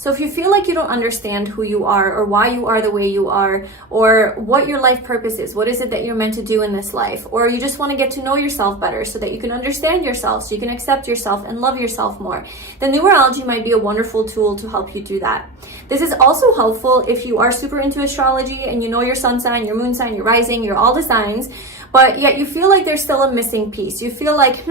So if you feel like you don't understand who you are or why you are the way you are or what your life purpose is, what is it that you're meant to do in this life, or you just want to get to know yourself better so that you can understand yourself, so you can accept yourself and love yourself more, then numerology might be a wonderful tool to help you do that. This is also helpful if you are super into astrology and you know your sun sign, your moon sign, your rising, your all the signs, but yet you feel like there's still a missing piece. You feel like,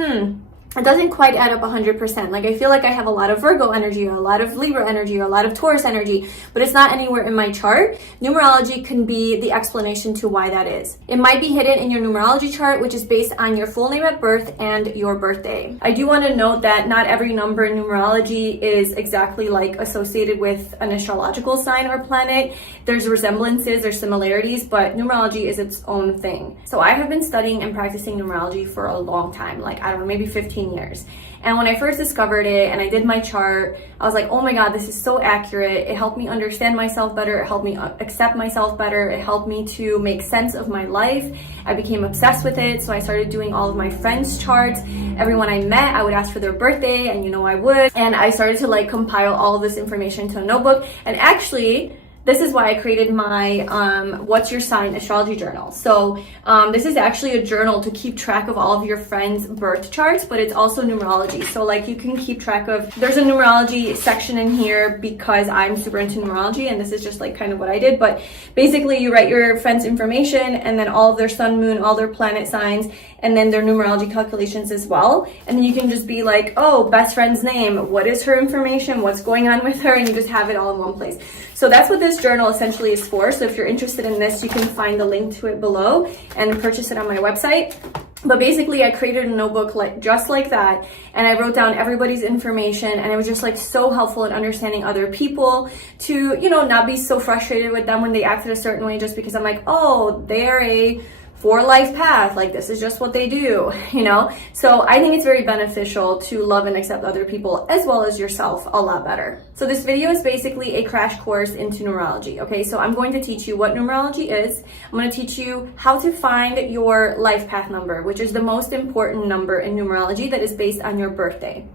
it doesn't quite add up 100%. Like I feel like I have a lot of Virgo energy or a lot of Libra energy or a lot of Taurus energy, but it's not anywhere in my chart. Numerology can be the explanation to why that is. It might be hidden in your numerology chart, which is based on your full name at birth and your birthday. I do want to note that not every number in numerology is exactly like associated with an astrological sign or planet. There's resemblances or similarities, but numerology is its own thing. So I have been studying and practicing numerology for a long time, like I don't know, maybe 15 years. And when I first discovered it and I did my chart, I was like, oh my God, this is so accurate. It helped me understand myself better. It helped me accept myself better. It helped me to make sense of my life. I became obsessed with it. So I started doing all of my friends' charts. Everyone I met, I would ask for their birthday, and I would. And I started to like compile all of this information into a notebook. And actually, this is why I created my What's Your Sign astrology journal. So this is actually a journal to keep track of all of your friends' birth charts, but it's also numerology. So like you can keep track of, there's a numerology section in here because I'm super into numerology, and this is just like kind of what I did. But basically you write your friends' information and then all of their sun, moon, all their planet signs, and then their numerology calculations as well. And then you can just be like, oh, best friend's name, what is her information, what's going on with her, and you just have it all in one place. So that's what this journal essentially is for. So if you're interested in this, you can find the link to it below and purchase it on my website. But basically I created a notebook just like that, and I wrote down everybody's information, and it was just like so helpful in understanding other people to, not be so frustrated with them when they acted a certain way just because I'm like, oh, they're a for life path, like this is just what they do, So I think it's very beneficial to love and accept other people as well as yourself a lot better. So this video is basically a crash course into numerology, okay? So I'm going to teach you what numerology is. I'm going to teach you how to find your life path number, which is the most important number in numerology that is based on your birthday.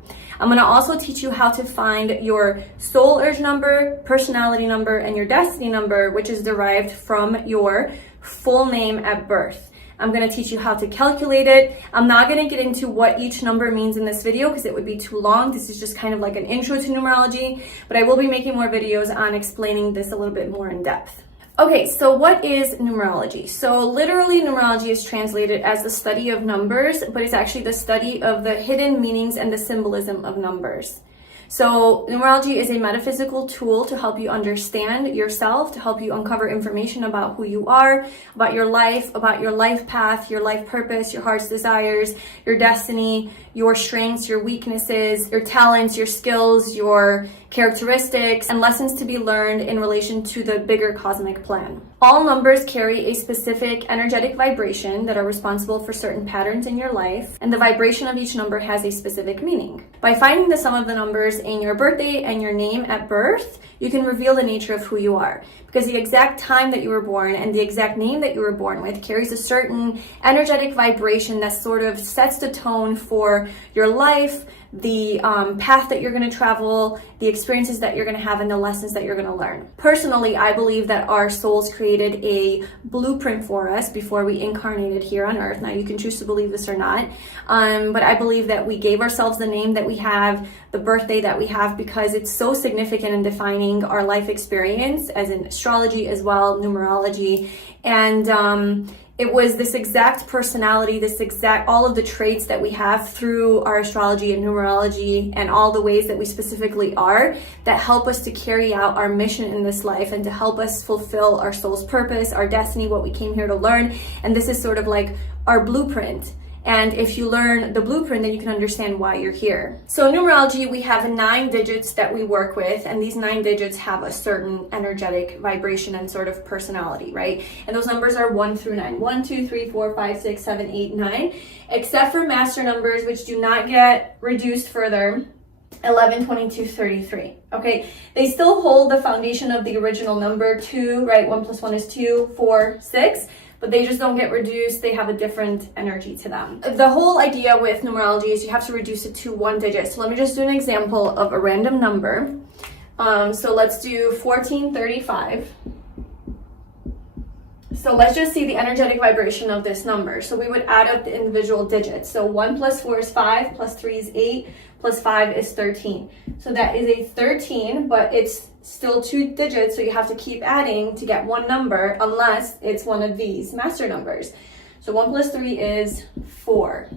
I'm going to also teach you how to find your soul urge number, personality number, and your destiny number, which is derived from your full name at birth. I'm going to teach you how to calculate it. I'm not going to get into what each number means in this video because it would be too long. This is just kind of like an intro to numerology, but I will be making more videos on explaining this a little bit more in depth. Okay, so what is numerology? So literally numerology is translated as the study of numbers, but it's actually the study of the hidden meanings and the symbolism of numbers. So numerology is a metaphysical tool to help you understand yourself, to help you uncover information about who you are, about your life path, your life purpose, your heart's desires, your destiny, your strengths, your weaknesses, your talents, your skills, your characteristics, and lessons to be learned in relation to the bigger cosmic plan. All numbers carry a specific energetic vibration that are responsible for certain patterns in your life, and the vibration of each number has a specific meaning. By finding the sum of the numbers in your birthday and your name at birth, you can reveal the nature of who you are, because the exact time that you were born and the exact name that you were born with carries a certain energetic vibration that sort of sets the tone for your life, the path that you're going to travel, the experiences that you're going to have, and the lessons that you're going to learn. Personally, I believe that our souls created a blueprint for us before we incarnated here on earth. Now, you can choose to believe this or not, but I believe that we gave ourselves the name that we have, the birthday that we have, because it's so significant in defining our life experience, as in astrology as well, numerology, and it was this exact personality, all of the traits that we have through our astrology and numerology and all the ways that we specifically are that help us to carry out our mission in this life and to help us fulfill our soul's purpose, our destiny, what we came here to learn. And this is sort of like our blueprint. And if you learn the blueprint, then you can understand why you're here. So in numerology, we have 9 digits that we work with, and these 9 digits have a certain energetic vibration and sort of personality, right? And those numbers are 1 through 9. 1, 2, 3, 4, 5, 6, 7, 8, 9, except for master numbers, which do not get reduced further. 11, 22, 33. Okay, they still hold the foundation of the original number 2, right? 1 plus 1 is 2, 4, 6. But they just don't get reduced. They have a different energy to them. The whole idea with numerology is you have to reduce it to 1 digit. So let me just do an example of a random number. So let's do 1435. So let's just see the energetic vibration of this number. So we would add up the individual digits. So 1 plus 4 is 5, plus 3 is 8, plus 5 is 13. So that is a 13, but it's still 2 digits, so you have to keep adding to get one number unless it's one of these master numbers. So 1 plus 3 is 4.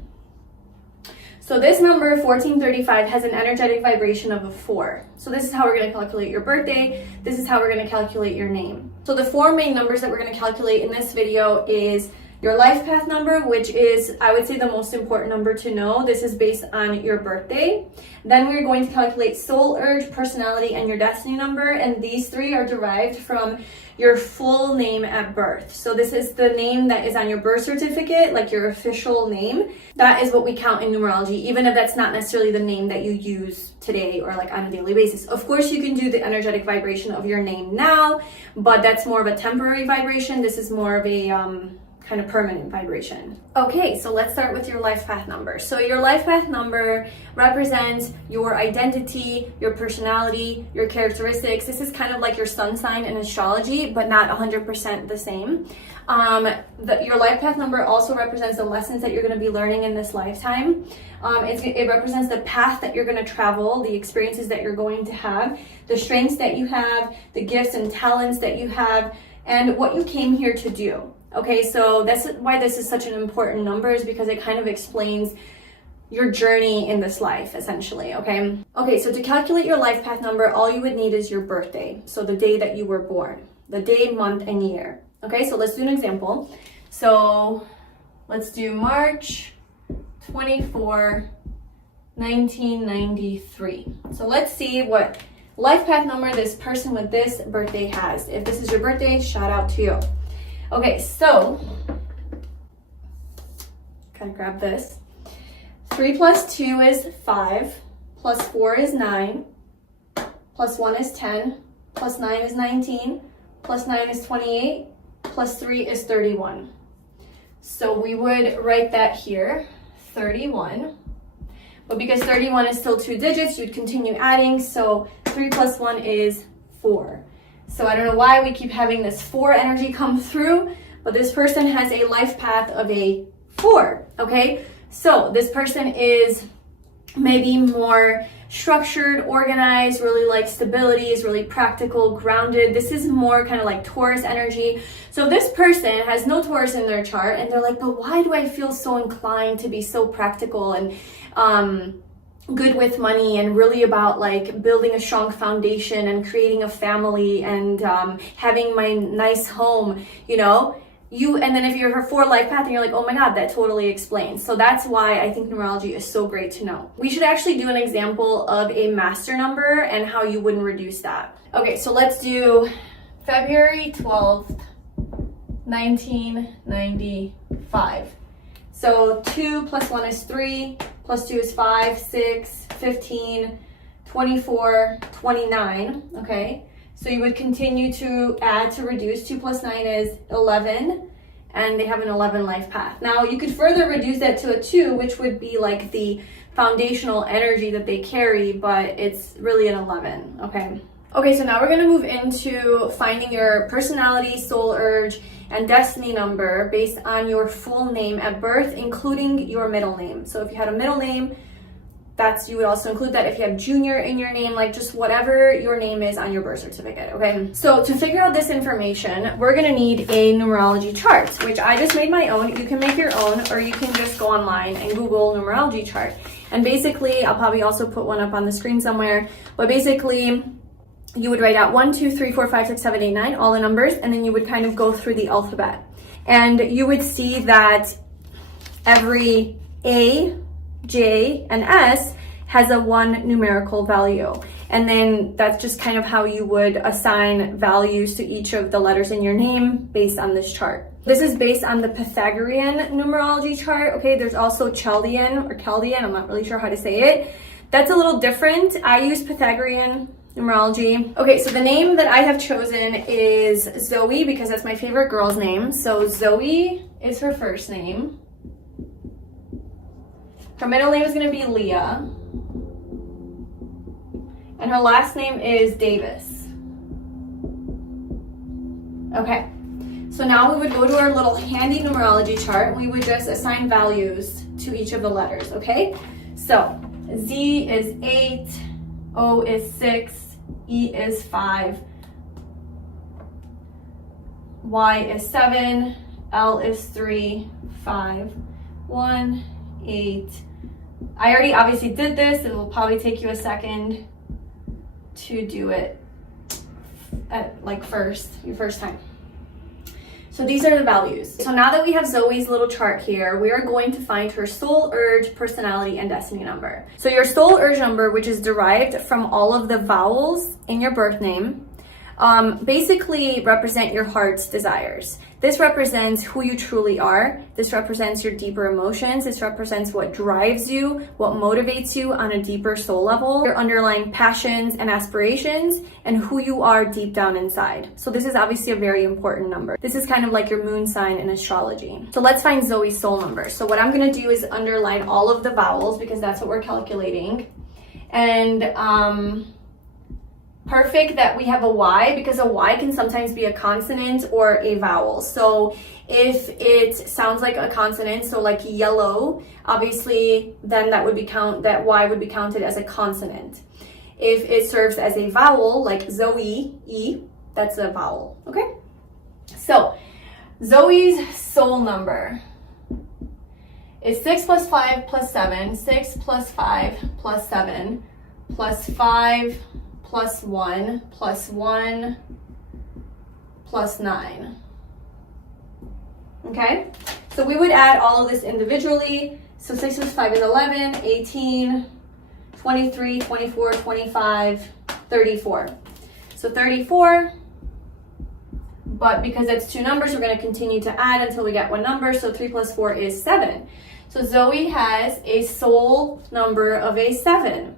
So this number, 1435, has an energetic vibration of a 4. So this is how we're going to calculate your birthday. This is how we're going to calculate your name. So the 4 main numbers that we're going to calculate in this video is your life path number, which is, I would say, the most important number to know. This is based on your birthday. Then we're going to calculate soul urge, personality, and your destiny number. And these 3 are derived from your full name at birth. So this is the name that is on your birth certificate, like your official name. That is what we count in numerology, even if that's not necessarily the name that you use today or like on a daily basis. Of course, you can do the energetic vibration of your name now, but that's more of a temporary vibration. This is more of a kind of permanent vibration. Okay, so let's start with your life path number. So your life path number represents your identity, your personality, your characteristics. This is kind of like your sun sign in astrology, but not 100% the same. Your life path number also represents the lessons that you're going to be learning in this lifetime. It represents the path that you're going to travel, the experiences that you're going to have, the strengths that you have, the gifts and talents that you have, and what you came here to do. Okay, so that's why this is such an important number, is because it kind of explains your journey in this life, essentially, okay? Okay, so to calculate your life path number, all you would need is your birthday. So the day that you were born, the day, month, and year. Okay, so let's do an example. So let's do March 24, 1993. So let's see what life path number this person with this birthday has. If this is your birthday, shout out to you. Okay, so, kind of grab this. 3 plus 2 is 5, plus 4 is 9, plus 1 is 10, plus 9 is 19, plus 9 is 28, plus 3 is 31. So we would write that here, 31. But because 31 is still 2 digits, you'd continue adding, so 3 plus 1 is 4. So I don't know why we keep having this 4 energy come through, but this person has a life path of a 4, okay? So this person is maybe more structured, organized, really like stability, is really practical, grounded. This is more kind of like Taurus energy. So if this person has no Taurus in their chart and they're like, but why do I feel so inclined to be so practical and good with money and really about like building a strong foundation and creating a family and having my nice home, you know, and then if you're her 4 life path and you're like, oh my God, that totally explains. So that's why I think numerology is so great to know. We should actually do an example of a master number and how you wouldn't reduce that. Okay, so let's do February 12th, 1995. So 2 plus 1 is 3, plus 2 is 5, 6, 15, 24, 29, okay? So you would continue to add to reduce. 2 plus 9 is 11, and they have an 11 life path. Now you could further reduce that to a 2, which would be like the foundational energy that they carry, but it's really an 11, okay? Okay, so now we're gonna move into finding your personality, soul urge, and destiny number based on your full name at birth, including your middle name. So if you had a middle name, you would also include that. If you have junior in your name, like just whatever your name is on your birth certificate, okay? So to figure out this information, we're gonna need a numerology chart, which I just made my own. You can make your own, or you can just go online and Google numerology chart. And basically, I'll probably also put one up on the screen somewhere, but basically, you would write out 1, 2, 3, 4, 5, 6, 7, 8, 9, all the numbers, and then you would kind of go through the alphabet. And you would see that every A, J, and S has a 1 numerical value. And then that's just kind of how you would assign values to each of the letters in your name based on this chart. This is based on the Pythagorean numerology chart, okay? There's also Chaldean, I'm not really sure how to say it. That's a little different. I use Pythagorean numerology. Okay, so the name that I have chosen is Zoe because that's my favorite girl's name. So Zoe is her first name. Her middle name is going to be Leah. And her last name is Davis. Okay, so now we would go to our little handy numerology chart. We would just assign values to each of the letters, okay? So Z is 8, O is 6, E is 5, Y is 7, L is 3, 5, 1, 8. I already obviously did this. It will probably take you a second to do it at your first time. So these are the values. So now that we have Zoe's little chart here, we are going to find her soul, urge, personality, and destiny number. So your soul urge number, which is derived from all of the vowels in your birth name, basically represent your heart's desires. This represents who you truly are. This represents your deeper emotions. This represents what drives you, what motivates you on a deeper soul level, your underlying passions and aspirations, and who you are deep down inside. So this is obviously a very important number. This is kind of like your moon sign in astrology. So let's find Zoe's soul number. So what I'm gonna do is underline all of the vowels because that's what we're calculating. And perfect that we have a Y, because a Y can sometimes be a consonant or a vowel. So if it sounds like a consonant, so like yellow, obviously then that Y would be counted as a consonant. If it serves as a vowel, like Zoe, E, that's a vowel, okay? So Zoe's soul number is 6 plus 5 plus 7, 6 plus 5 plus 7, plus 5 plus 1, plus 1, plus 9. Okay? So we would add all of this individually. So 6 plus 5 is 11, 18, 23, 24, 25, 34. So 34, but because it's two numbers, we're going to continue to add until we get one number. So 3 plus 4 is 7. So Zoe has a soul number of a 7.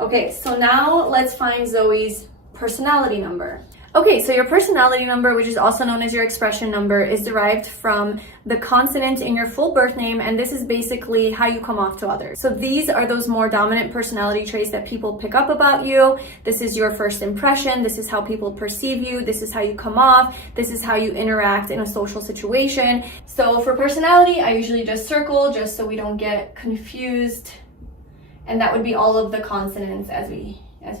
Okay, so now let's find Zoe's personality number. Okay, so your personality number, which is also known as your expression number, is derived from the consonant in your full birth name, and this is basically how you come off to others. So these are those more dominant personality traits that people pick up about you. This is your first impression. This is how people perceive you. This is how you come off. This is how you interact in a social situation. So for personality, I usually just circle just so we don't get confused. And that would be all of the consonants as we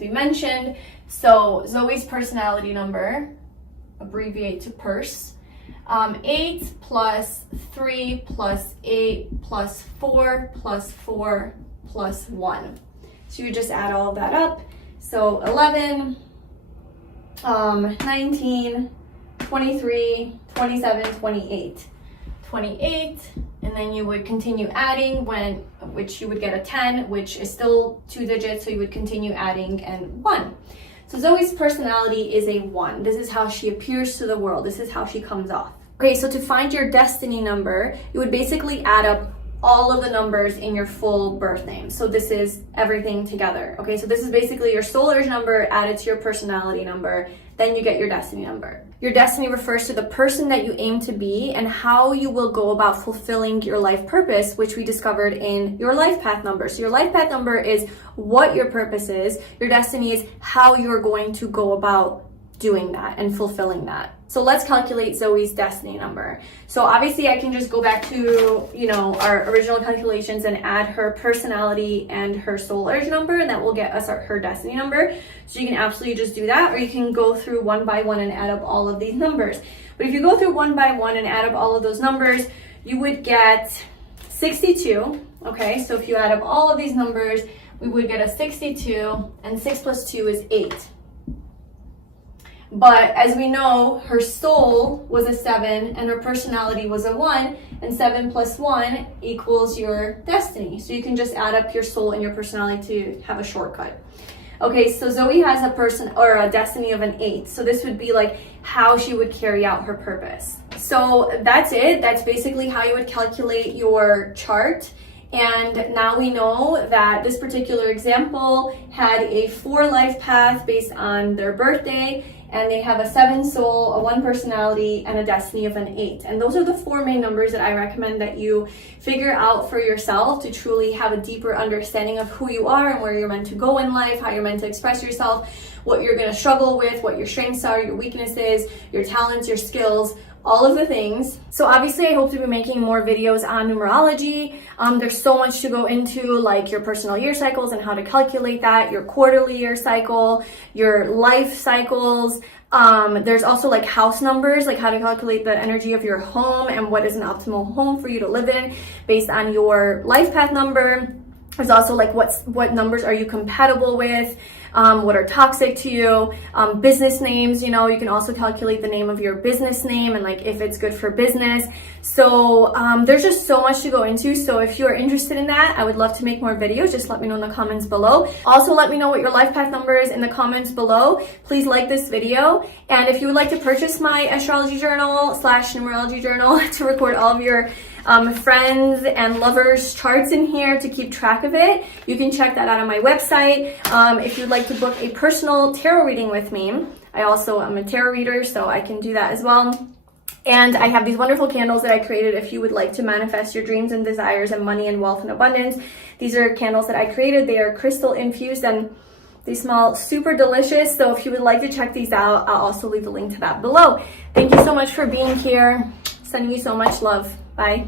mentioned. So Zoe's personality number, abbreviate to purse, 8 plus 3 plus 8 plus 4 plus 4 plus 1. So you just add all of that up. So 11, 19, 23, 27, 28. 28, and then you would continue adding, which you would get a 10, which is still 2 digits, so you would continue adding, and 1. So Zoe's personality is a 1. This is how she appears to the world. This is how she comes off. Okay, so to find your destiny number, you would basically add up all of the numbers in your full birth name. So this is everything together. Okay, so this is basically your soul urge number added to your personality number. Then you get your destiny number. Your destiny refers to the person that you aim to be and how you will go about fulfilling your life purpose, which we discovered in your life path number. So your life path number is what your purpose is. Your destiny is how you're going to go about doing that and fulfilling that. So let's calculate Zoe's destiny number. So obviously I can just go back to, our original calculations and add her personality and her soul urge number, and that will get us her destiny number. So you can absolutely just do that, or you can go through one by one and add up all of these numbers. But if you go through one by one and add up all of those numbers, you would get 62. Okay, so if you add up all of these numbers, we would get a 62, and 6 plus 2 is 8. But as we know, her soul was a 7 and her personality was a 1, and 7 plus 1 equals your destiny. So you can just add up your soul and your personality to have a shortcut. Okay, so Zoe has a destiny of an 8. So this would be like how she would carry out her purpose. So that's it. That's basically how you would calculate your chart. And now we know that this particular example had a 4 life path based on their birthday, and they have a 7 soul, a 1 personality, and a destiny of an 8. And those are the 4 main numbers that I recommend that you figure out for yourself to truly have a deeper understanding of who you are and where you're meant to go in life, how you're meant to express yourself, what you're going to struggle with, what your strengths are, your weaknesses, your talents, your skills, all of the things. So obviously I hope to be making more videos on numerology. There's so much to go into, like your personal year cycles and how to calculate that, your quarterly year cycle, your life cycles. There's also like house numbers, like how to calculate the energy of your home and what is an optimal home for you to live in based on your life path number. There's also like what numbers are you compatible with, what are toxic to you, business names, you know, you can also calculate the name of your business name and like if it's good for business. So there's just so much to go into. So if you're interested in that, I would love to make more videos. Just let me know in the comments below. Also, let me know what your life path number is in the comments below. Please like this video. And if you would like to purchase my astrology journal / numerology journal to record all of your friends and lovers charts in here to keep track of it, you can check that out on my website. If you'd like to book a personal tarot reading with me, I also am a tarot reader, so I can do that as well. And I have these wonderful candles that I created if you would like to manifest your dreams and desires and money and wealth and abundance. These are candles that I created. They are crystal infused and they smell super delicious. So if you would like to check these out, I'll also leave a link to that below. Thank you so much for being here. Sending you so much love. Bye.